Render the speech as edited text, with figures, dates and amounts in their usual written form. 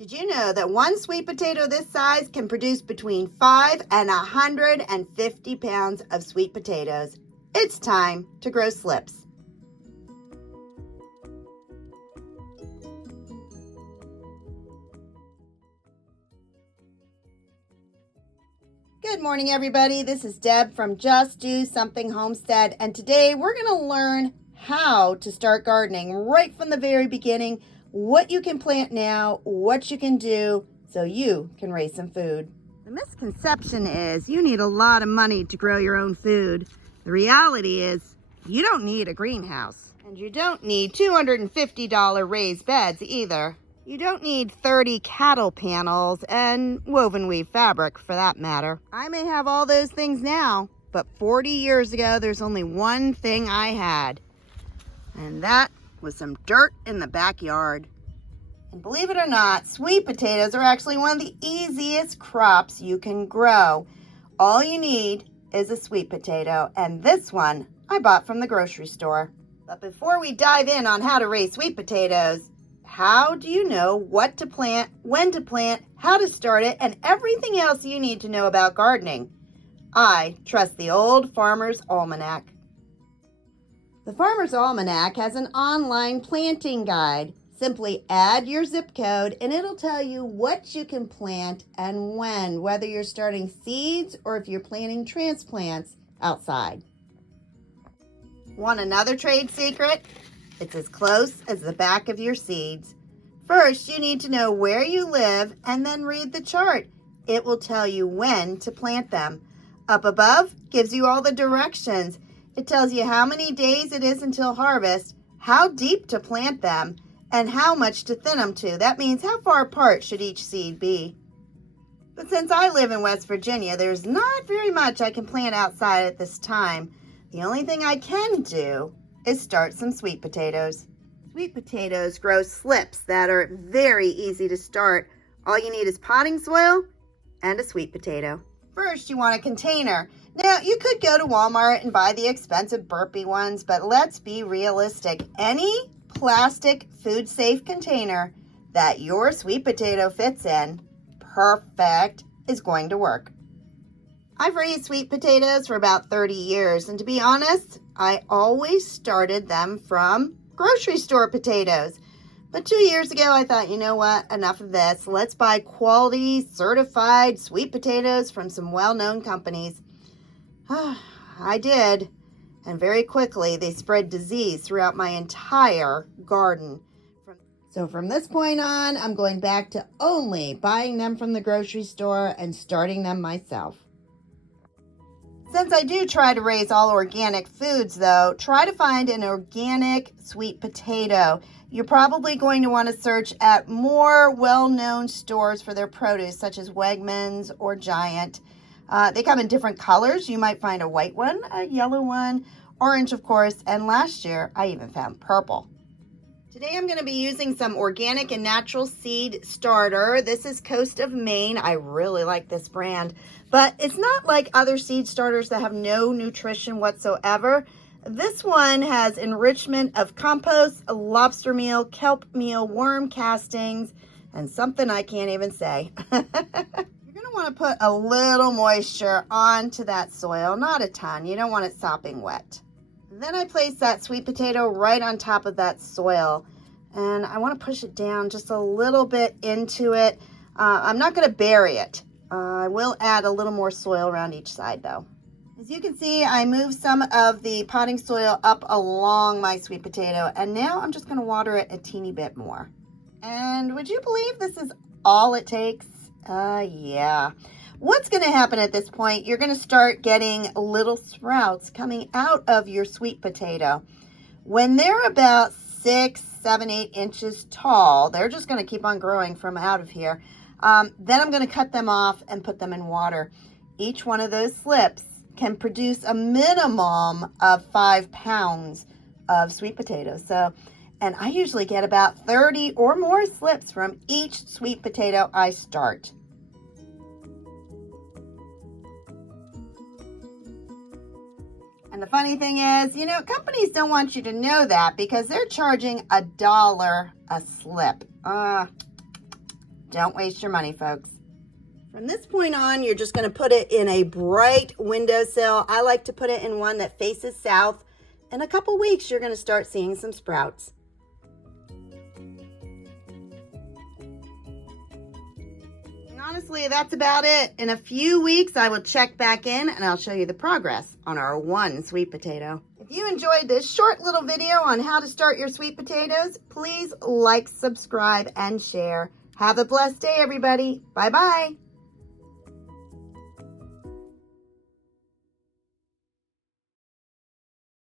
Did you know that one sweet potato this size can produce between 5 and 150 pounds of sweet potatoes? It's time to grow slips. Good morning, everybody. This is Deb from Just Do Something Homestead, and today we're going to learn how to start gardening right from the very beginning, what you can plant now, what you can do so you can raise some food. The misconception is you need a lot of money to grow your own food. The reality is you don't need a greenhouse, and you don't need $250 raised beds either. You don't need 30 cattle panels and woven weave fabric for that matter. I may have all those things now, but 40 years ago, there's only one thing I had, and that was some dirt in the backyard. And believe it or not, sweet potatoes are actually one of the easiest crops you can grow. All you need is a sweet potato, and this one I bought from the grocery store. But before we dive in on how to raise sweet potatoes, how do you know what to plant, when to plant, how to start it, and everything else you need to know about gardening? I trust the Old Farmer's Almanac. The Farmer's Almanac has an online planting guide. Simply add your zip code and it'll tell you what you can plant and when, whether you're starting seeds or if you're planting transplants outside. Want another trade secret? It's as close as the back of your seeds. First, you need to know where you live and then read the chart. It will tell you when to plant them. Up above gives you all the directions. It tells you how many days it is until harvest, how deep to plant them, and how much to thin them to. That means how far apart should each seed be. But since I live in West Virginia, there's not very much I can plant outside at this time. The only thing I can do is start some sweet potatoes. Sweet potatoes grow slips that are very easy to start. All you need is potting soil and a sweet potato. First, you want a container. Now, you could go to Walmart and buy the expensive burpee ones, but let's be realistic. Any plastic food-safe container that your sweet potato fits in, perfect, is going to work. I've raised sweet potatoes for about 30 years, and to be honest, I always started them from grocery store potatoes. But 2 years ago, I thought, you know what, enough of this. Let's buy quality, certified sweet potatoes from some well-known companies. I did, and very quickly, they spread disease throughout my entire garden. So from this point on, I'm going back to only buying them from the grocery store and starting them myself. Since I do try to raise all organic foods, though, try to find an organic sweet potato. You're probably going to want to search at more well-known stores for their produce, such as Wegmans or Giant. They come in different colors. You might find a white one, a yellow one, orange, of course, and last year I even found purple. Today I'm going to be using some organic and natural seed starter. This is Coast of Maine. I really like this brand, but it's not like other seed starters that have no nutrition whatsoever. This one has enrichment of compost, lobster meal, kelp meal, worm castings, and something I can't even say. You're going to want to put a little moisture onto that soil, not a ton. You don't want it sopping wet. Then I place that sweet potato right on top of that soil, and I want to push it down just a little bit into it. I'm not going to bury it. I will add a little more soil around each side though. As you can see, I moved some of the potting soil up along my sweet potato, and now I'm just going to water it a teeny bit more. And would you believe this is all it takes? Yeah. What's going to happen at this point, you're going to start getting little sprouts coming out of your sweet potato. When they're about 6, 7, 8 inches tall, they're just going to keep on growing from out of here. Then I'm going to cut them off and put them in water. Each one of those slips can produce a minimum of 5 pounds of sweet potatoes. And I usually get about 30 or more slips from each sweet potato I start. And the funny thing is, companies don't want you to know that because they're charging $1 a slip. Don't waste your money, folks. From this point on, you're just going to put it in a bright windowsill. I like to put it in one that faces south. In a couple weeks, you're going to start seeing some sprouts. And honestly, that's about it. In a few weeks, I will check back in and I'll show you the progress on our one sweet potato. If you enjoyed this short little video on how to start your sweet potatoes, please like, subscribe, and share. Have a blessed day, everybody. Bye-bye.